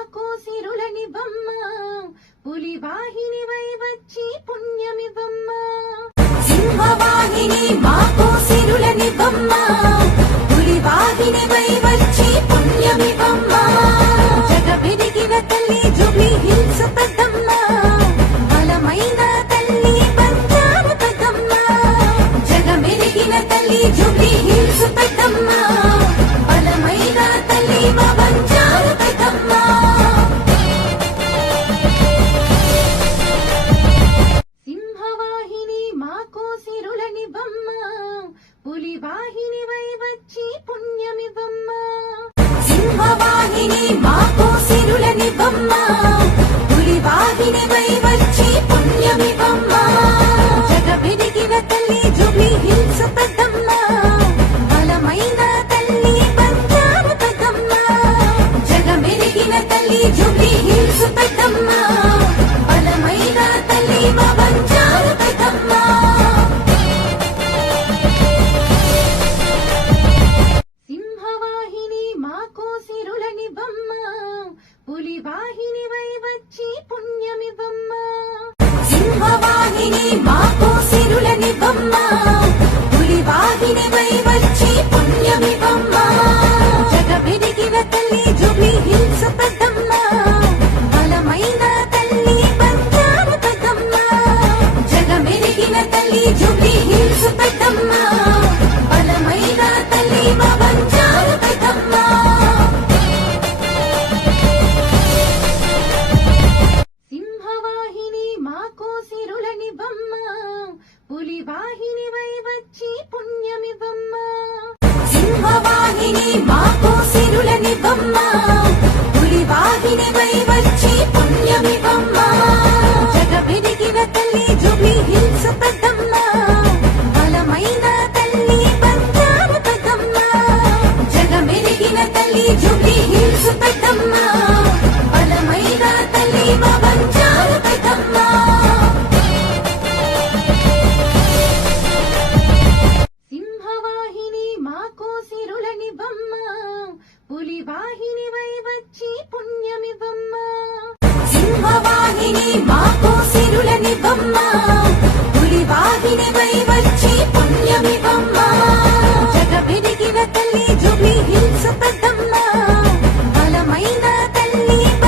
మాకు సిరులని బొమ్మ పులివాహిని వై వచ్చి పుణ్యమివ్వమ్మ సింహవాహిని మాకు సిరులని బొమ్మ పులివాహిని వై వచ్చి పుణ్యమివ్వమ్మ జగ పెరిగిన తల్లి జూబ్లీ హిల్స్ పెద్దమ్మ బలమైన తల్లి బంజారు పెద్దమ్మ జగ మెరిగిన తల్లి జూబ్లీ హిల్స్ పెద్దమ్మ బలమైన తల్లి మా బంజారు పెద్దమ్మ సింహవాహిని మాకు సిరులని బొమ్మ పులివాహిని వై వచ్చి పుణ్యమివ్వమ్మ సింహవాహిని మాకు సిరులని బొమ్మ పులివాహిని వై వచ్చి పుణ్యమివ్వమ్మ జగ పెరిగిన తల్లి జూబ్లీ హిల్స్ పెద్దమ్మ బలమైన తల్లి బంజారు పెద్దమ్మ జగ మెరిగిన తల్లి జూబ్లీ హిల్స్ పెద్దమ్మ బలమైన తల్లి మా బంజారు పెద్దమ్మ సింహవాహిని మాకు సిరులని బొమ్మ పులివాహిని వై వచ్చి పుణ్యమివ్వమ్మ సింహవాహిని మాకు సిరులని బొమ్మ పులివాహిని వై వచ్చి